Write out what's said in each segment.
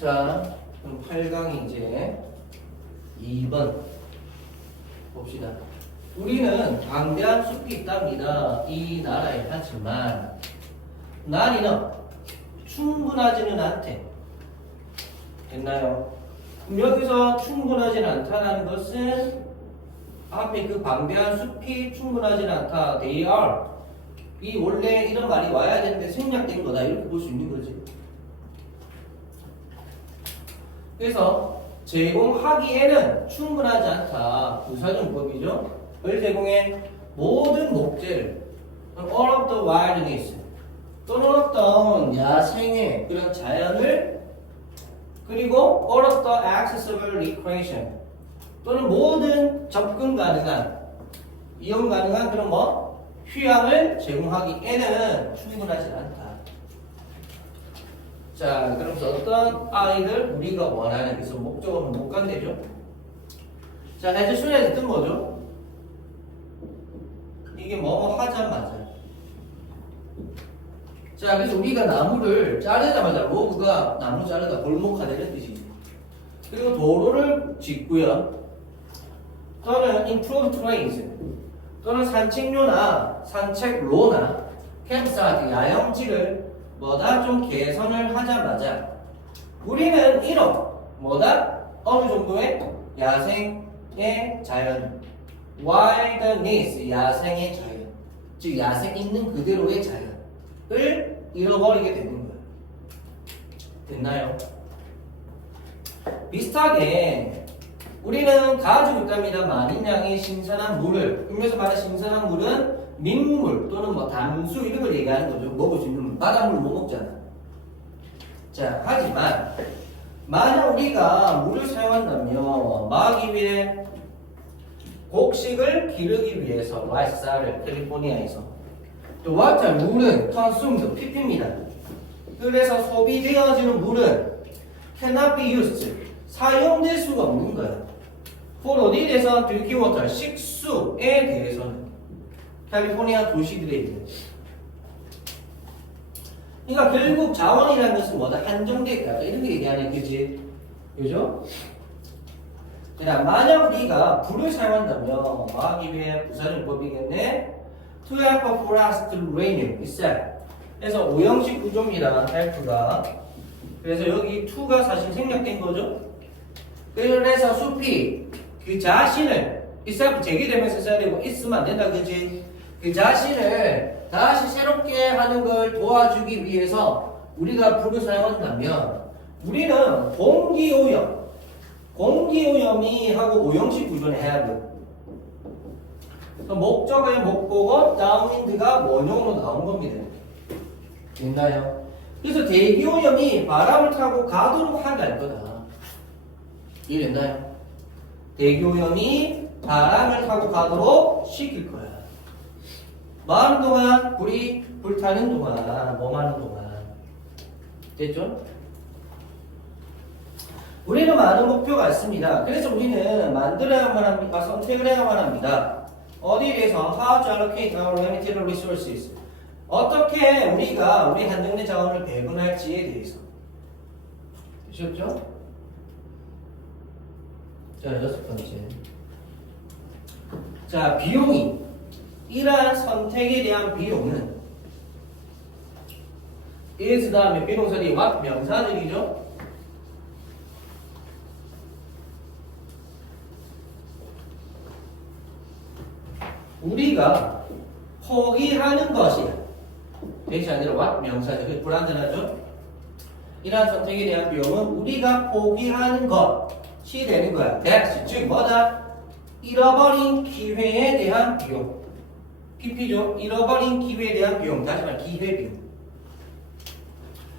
자, 그럼 8강 이제 2번 봅시다. 우리는 방대한 숲이 있답니다. 이 나라에 하지만 나리는 충분하지는 않대. 됐나요? 그럼 여기서 충분하지는 않다는 것은 앞에 그 방대한 숲이 충분하지는 않다. They are. 이 원래 이런 말이 와야 되는데 생략된 거다. 이렇게 볼 수 있는 거지. 그래서 제공하기에는 충분하지 않다. 부사정법이죠. 을 제공해 모든 목재를 all of the wilderness 또는 어떤 야생의 그런 자연을 그리고 all of the accessible recreation 또는 모든 접근 가능한 이용 가능한 그런 뭐 휴양을 제공하기에는 충분하지 않다. 자, 그러면서 어떤 아이들 우리가 원하는 그래서 목적어는 못 간대죠. 자, 해제 순에서 뜬 뭐죠? 이게 뭐뭐 하자마자. 자, 그래서 우리가 나무를 자르자마자 로그가 나무 자르다 골목화되는 뜻이죠. 그리고 도로를 짓고요. 또는 improved trails 또는 산책로나 산책로나 캠프사이트 야영지를 뭐다 좀 개선을 하자마자 우리는 이런 뭐다 어느 정도의 야생의 자연 wilderness 야생의 자연 즉 야생 있는 그대로의 자연을 잃어버리게 되는 거예요. 됐나요? 비슷하게 우리는 가지고 있답니다. 많은 양의 신선한 물을 여기서 말하는 신선한 물은 민물 또는 뭐 담수 이런 걸 얘기하는 거죠. 먹을 수 있는 물. 바닷물 못 먹잖아. 자, 하지만 만약 우리가 물을 사용한다면 마기 위해 곡식을 기르기 위해서 라이스쌀을 캘리포니아에서 또 water 물은 consumed pp입니다. 그래서 소비되어지는 물은 cannot be used 사용될 수가 없는 거야. for 어디에 대해서 drinking water 식수에 대해서는 캘리포니아 도시들에 있는. 그러니까 결국 자원이라는 것은 뭐다? 한정되어 있다. 이런 게 얘기하는 거지. 그죠? 자, 만약 우리가 불을 사용한다면 하기 위해 부사정법이겠네. To help a forest to renew itself. 그래서 오형식 구조입니다. help가. 그래서 여기 to가 사실 생략된 거죠. 그래서 숲이 그 자신을 itself 제기되면서 써야 되고 있으면 안 된다. 그지? 그 자신을 다시 새롭게 하는 걸 도와주기 위해서 우리가 불을 사용한다면 우리는 공기오염이 하고 오형식 구조는 해야 돼. 목적의 목보고 다운윈드가 원형으로 나온 겁니다. 됐나요? 그래서 대기오염이 바람을 타고 가도록 한다는 거다. 이해됐나요? 대기오염이 바람을 타고 가도록 시킬 거야. 뭐 하는 동안? 불 타는 동안, 뭐 하는 동안. 됐죠? 우리는 많은 목표가 있습니다. 그래서 우리는 만들어야만 합니다. 선택을 해야만 합니다. 어디에 대해서? How to allocate our limited resources. 어떻게 우리가 우리 한정된 자원을 배분할지에 대해서. 되셨죠? 자, 6번째. 자, 비용이. 이러한 선택에 대한 비용은 is 다음에 비동사들이 what 명사들이죠. 우리가 포기하는 것이야. 대시 아니라 what 명사들 불완전하죠. 이러한 선택에 대한 비용은 우리가 포기하는 것이 되는 거야. that 즉 뭐다? 잃어버린 기회에 대한 비용. PP죠. 잃어버린 기회에 대한 비용. 다시 말해 기회비용.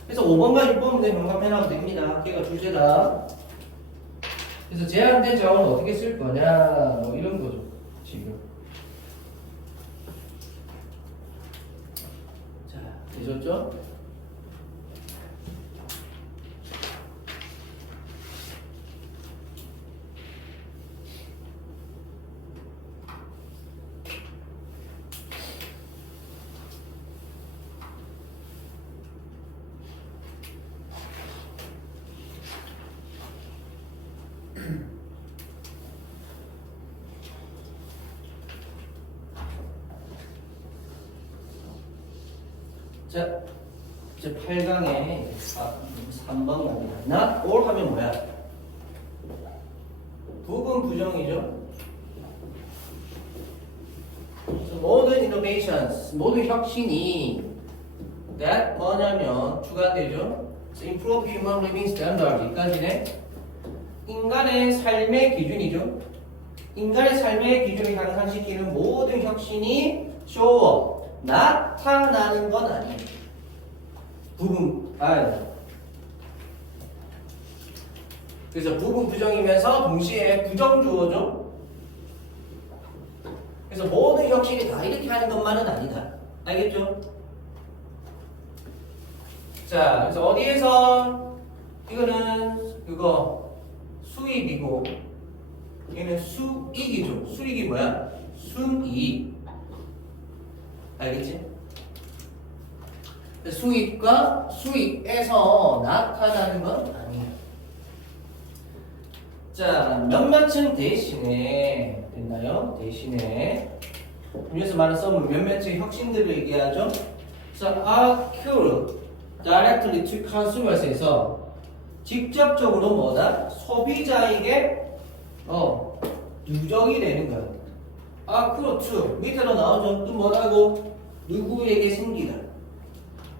그래서 5번과 6번 문제 병합해놔도 됩니다. 걔가 주제다. 그래서 제한된 자원을 어떻게 쓸 거냐 뭐 이런 거죠. 지금. 자, 되셨죠? 자, 이제 8강에 3번입니다. not all 하면 뭐야? 부분 부정이죠. 그래서 모든 innovations, 모든 혁신이 that 뭐냐면 추가되죠. improve human living standard 이까지네. 인간의 삶의 기준이죠. 인간의 삶의 기준을 향상시키는 모든 혁신이 show up, 나타나는 건 아니에요. 그래서 부분 부정이면서 동시에 부정주어죠. 그래서 모든 혁신이 다 이렇게 하는 것만은 아니다. 알겠죠? 자, 그래서 어디에서 이거는 그거 수입이고 얘는 수익이죠. 수익이 뭐야? 순이익. 알겠지? 수익과 수익에서 나타나는 건 아니에요. 자, 몇몇은 대신에 됐나요? 대신에 여기서 말하는 썸은 몇몇의 혁신들을 얘기하죠. 그래서 occur directly to consumers에서 직접적으로 뭐다? 소비자에게 누적이 되는 거야. occur to 밑으로 나오죠. 또 뭐라고? 누구에게 생기다.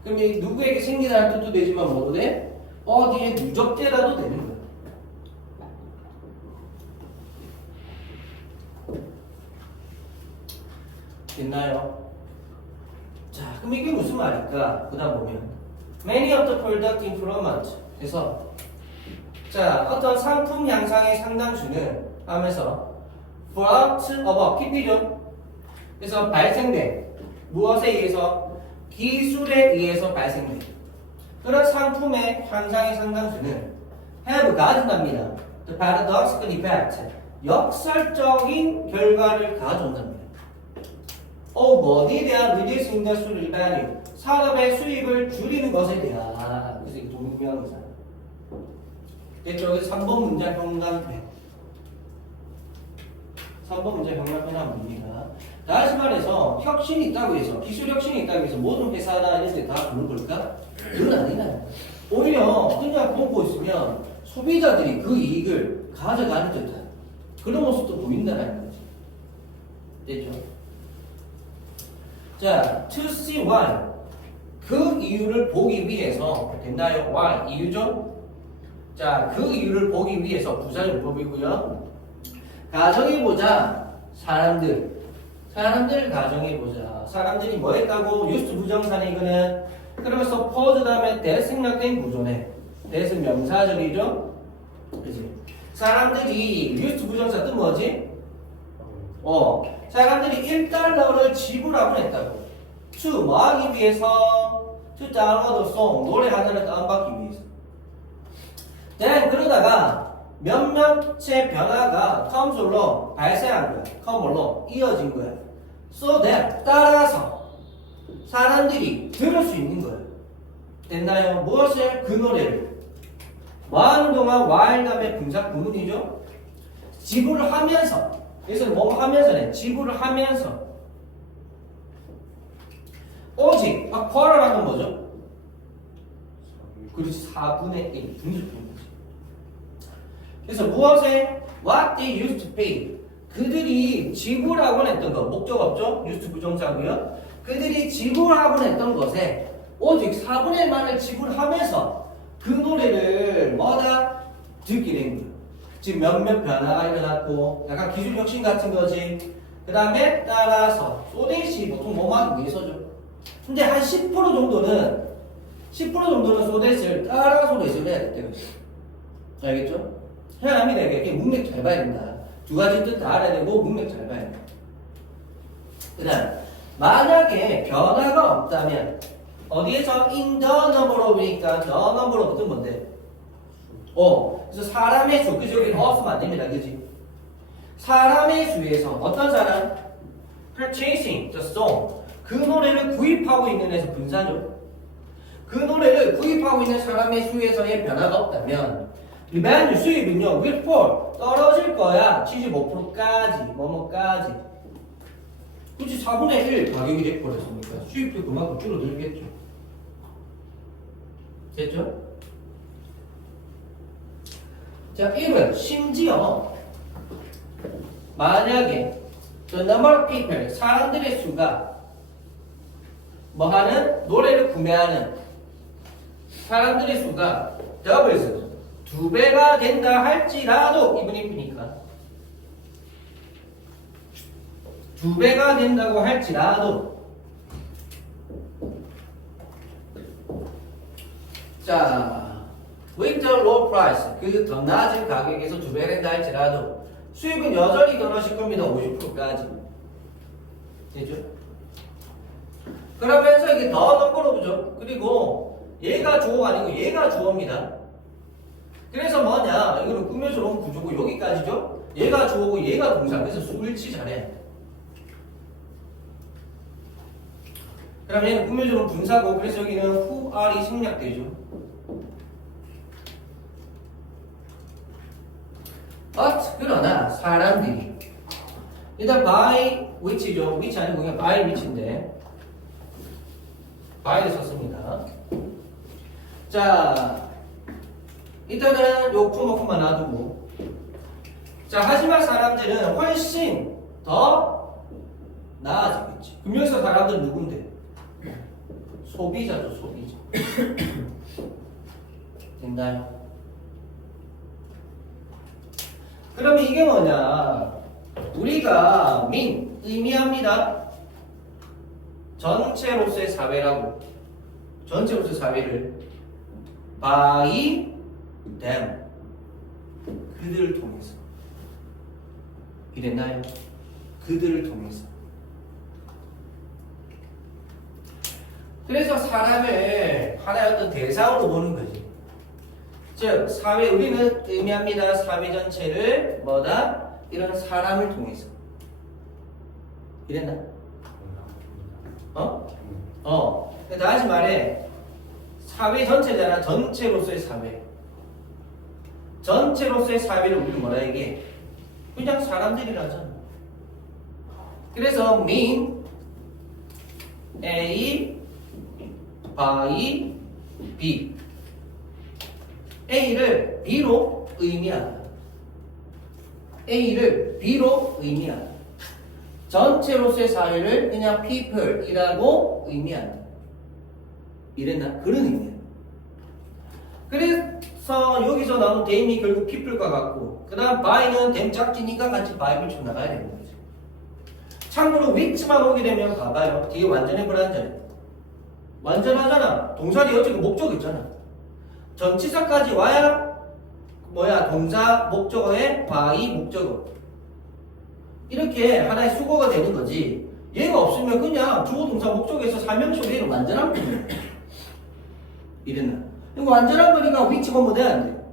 그럼 이 누구에게 생기다는 뜻도 되지만 뭐도 돼? 어디에 누적되라도 되는 거야. 됐나요? 자, 그럼 이게 무슨 말일까? 그 다음 보면 Many of the product improvement 그래서 자, 어떤 상품 향상의 상당수는 하면서 brought about PP죠. 그래서 발생된 무엇에 의해서? 기술에 의해서 발생된 그런 상품의 향상의 상당수는 have 가져온답니다. The paradoxical effect 역설적인 결과를 가져온답니다. 어디에 대한 reduce industrial value 산업의 수입을 줄이는 것에 대한 그래서 이게 동명한 거잖아. 됐죠? 그래서 3번 문장 형광펜 3번 문장 형광펜 하면 됩니다. 다시 말해서 혁신이 있다고 해서 기술 혁신이 있다고 해서 모든 회사나 이런 데 다 그런 걸까? 그건 아니다. 오히려 그냥 보고 있으면 소비자들이 그 이익을 가져가는 듯한 그런 모습도 보인다는 거지. 됐죠? 자, to see why 그 이유를 보기 위해서 됐나요? why 이유죠? 자, 그 이유를 보기 위해서 부사용법이고요. 가정해보자 사람들 가정해보자 사람들이 뭐 했다고? used 부정사네 이거는. 그러면서 suppose 다음에 that 생략된 구조네. that은 명사절이죠. 그치? 사람들이 used 부정사 뜻 뭐지? 사람들이 1달러를 지불하곤 했다고. to 뭐 하기 위해서? to download song 노래 하나를 다운받기 위해서. then 그러다가 몇몇의 변화가 comes along 발생한 거야. come along 이어진 거야. so that 따라서 사람들이 들을 수 있는 거야. 됐나요? 무엇을? 그 노래를. 뭐 하는 동안 while 다음에 분사 구문이죠. 지불을 하면서. 그래서 뭐 하면서네. 지불을 하면서. 오직 quarter라는 뭐죠? 그렇지. 4분의 1 분수분. 그래서 무엇에? What they used to pay. 그들이 지불하곤 했던 것. 목적 없죠? used 부정사고요. 그들이 지불하곤 했던 것에 오직 4분의 1만을 지불하면서 그 노래를 뭐다? 듣게 된 거예요. 지금 몇몇 변화가 일어났고 약간 기술 혁신 같은 거지. 그 다음에 따라서 소데시 보통 뭐뭐 하기 위해서죠. 근데 한 10% 정도는 소데시를 따라서 레시를 해야 될 때가 있어요. 알겠죠? 해야합니다. 이게 문맥 잘 봐야 된다. 두 가지 뜻 다 알아야 되고 문맥 잘 봐야 된다. 그 다음 만약에 변화가 없다면 어디에서 in the numberof이니까 the numberof은 뭔데? 그래서 사람의 수, 그죠? 여기 없으면 안 됩니다. 그지? 사람의 수에서 어떤 사람? purchasing the song 그 노래를 구입하고 있는 에서 분사죠. 그 노래를 구입하고 있는 사람의 수에서의 변화가 없다면 revenue 수입은요 will fall 떨어질 거야 75%까지 뭐뭐까지 그치 4분의 1 가격이 돼버렸으니까 수입도 그만큼 줄어들겠죠. 됐죠? 자 1은 심지어 만약에 the number of people 사람들의 수가 뭐하는 노래를 구매하는 사람들의 수가 doubles 2배가 된다 할지라도 이분 이쁘니까 2배가 된다고 할지라도 자 with the low price 그 더 낮은 가격에서 2배가 된다 할지라도 수입은 여전히 떨어질 겁니다. 50%까지 되죠? 그러면서 이게 더 넘버로브죠. 그리고 얘가 주어가 아니고 얘가 주어입니다. 그래서 뭐냐 이거는 꾸며져놓은 구조고 여기까지죠. 얘가 주어고 얘가 동사. 그래서 수일치 잘해. 그럼 얘는 꾸며져놓은 분사고 그래서 여기는 who are이 생략되죠. but 그러나 사람들이 일단 by which죠. which 아니고 그냥 by which인데 by를 썼습니다. 자 일단은 요 코너만 놔두고 자 하지만 사람들은 훨씬 더 나아지겠지. 그럼 여기서 사람들은 누군데? 소비자죠. 소비자. 됐나요? 그러면 이게 뭐냐? 우리가 의미합니다. 전체로서의 사회라고. 전체로서의 사회를 by them 그들을 통해서 이랬나요? 그들을 통해서. 그래서 사람을 하나의 어떤 대상으로 보는 거지. 즉 사회 우리는 의미합니다. 사회 전체를 뭐다? 이런 사람을 통해서 이랬나? 다시 말해 사회 전체잖아. 전체로서의 사회. 전체로서의 사회를 우리는 뭐라 얘기해? 그냥 사람들이라잖아. 그래서 mean A by B A를 B로 의미한다. A를 B로 의미한다. 전체로서의 사회를 그냥 people이라고 의미한다. 이랬나? 그런 의미야. 그래서 여기서 나온 them이 결국 people과 같고 그 다음 by는 them 짝지니까 같이 by를 쳐 나가야 되는 거지. 참고로 which만 오게 되면 봐봐요. 뒤에 완전히 불완전해. 완전하잖아. 동사 뒤에 어차피 목적 있잖아. 전치사까지 와야 동사 목적어에 by 목적어 이렇게 하나의 수거가 되는 거지. 얘가 없으면 그냥 주어 동사 목적에서 설명식 외에는 완전한 거야. 이랬나? 이거 완전한 거니까 위치가 뭐 돼? 안 돼?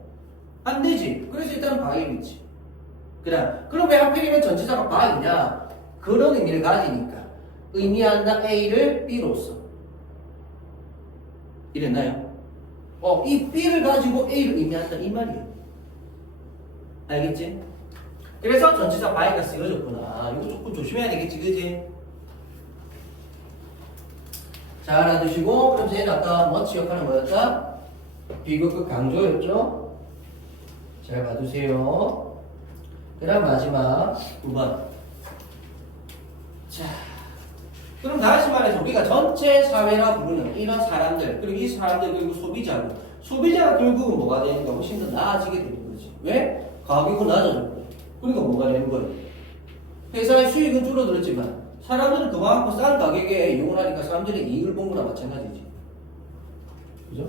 안 되지. 그래서 일단 by 위치. 그럼 왜 하필이면 전치사가 by냐? 그런 의미를 가지니까 의미한다 A를 B로서 이랬나요? 이 B를 가지고 A를 의미한다 이 말이에요. 알겠지? 그래서 전치사 by가 쓰여졌구나. 이거 조금 조심해야 되겠지, 그지? 잘 알아두시고 그럼 쟤는 아까 much 역할은 뭐였다? 비교급 강조였죠? 잘 봐두세요. 그 다음 마지막 9번. 자, 그럼 다시 말해서 우리가 전체 사회라 부르는 이런 사람들 그리고 이 사람들 그리고 소비자가 결국은 뭐가 되는가 훨씬 더 나아지게 되는 거지. 왜? 가격은 낮아졌고 그러니까 뭐가 되는 거예요? 회사의 수익은 줄어들었지만 사람들은 그만큼 싼 가격에 이용을 하니까 사람들이 이익을 본 거나 마찬가지지. 그죠?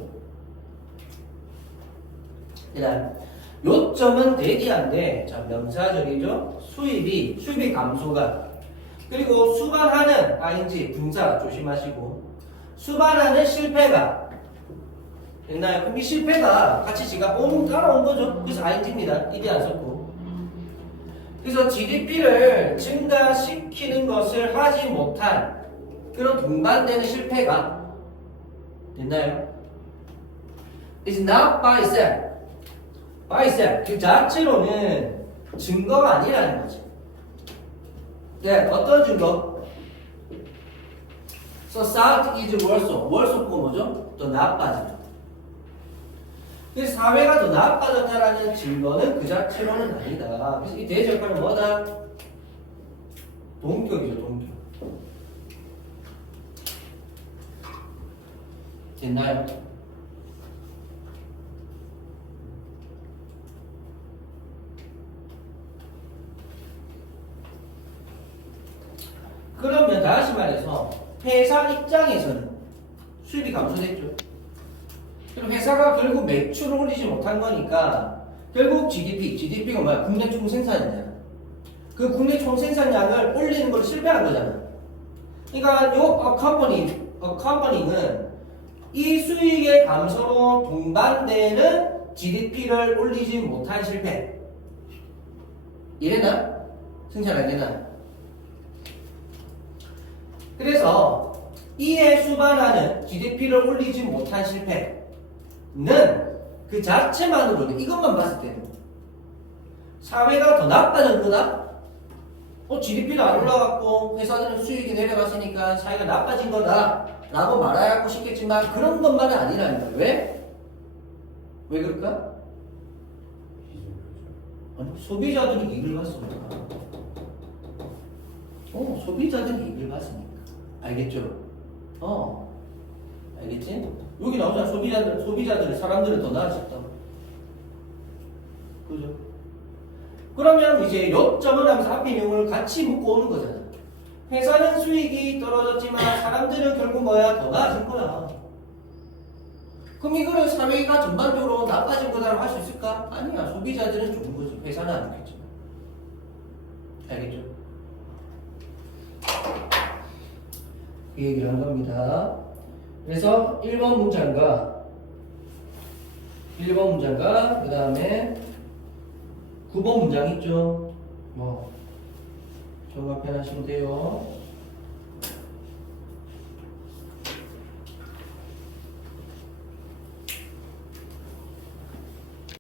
그 다음 요점은 대기한데 자 명사절이죠. 수입이 감소가 그리고 수반하는 ing 분사 조심하시고 수반하는 실패가 됐나요? 그럼 이 실패가 같이 지가 따라온 거죠. 그래서 ing입니다. 이게 안 썼고 그래서 GDP를 증가시키는 것을 하지 못한 그런 동반되는 실패가 됐나요? is not by itself 바이셉 그 자체로는 증거가 아니라는 거지. 네, 어떤 증거? Society is worse. worse가 뭐죠? 더 나빠지죠. 그래서 사회가 더 나빠졌다라는 증거는 그 자체로는 아니다. 그래서 이 대적하는 뭐다? 동격이죠, 동격. 됐나요? 그러면 다시 말해서 회사 입장에서는 수입이 감소됐죠. 그럼 회사가 결국 매출을 올리지 못한 거니까 결국 GDP가 뭐야? 국내 총생산이잖아. 그 국내 총생산량을 올리는 걸 실패한 거잖아. 그러니까 요 컴퍼니는 이 수익의 감소로 동반되는 GDP를 올리지 못한 실패. 이래나? 생산 안 되나? 그래서 이에 수반하는 GDP를 올리지 못한 실패는 그 자체만으로는 이것만 봤을 때는 사회가 더 나빠진 거다? GDP도 안 올라갔고 회사들은 수익이 내려갔으니까 사회가 나빠진 거다 라고 말하고 싶겠지만 그런 것만은 아니라는 거예요. 왜? 왜 그럴까? 아니, 소비자들이 이익을 봤습니다. 소비자들이 이익을 봤으니까. 알겠죠? 알겠지? 여기 나오잖아. 소비자들, 사람들은 더 나아졌다고. 그죠? 그러면 이제 요점을 하면서 앞에 내용을 같이 묶고 오는 거잖아. 회사는 수익이 떨어졌지만 사람들은 결국 뭐야? 더 나아진 거야. 그럼 이거를 사회가 전반적으로 나빠진 거다라고 할 수 있을까? 아니야. 소비자들은 좋은 거지. 회사는 안 좋겠지. 알겠죠? 그 얘기를 한 겁니다. 그래서 1번 문장과 그 다음에 9번 문장 있죠? 정답 표현하시면 돼요.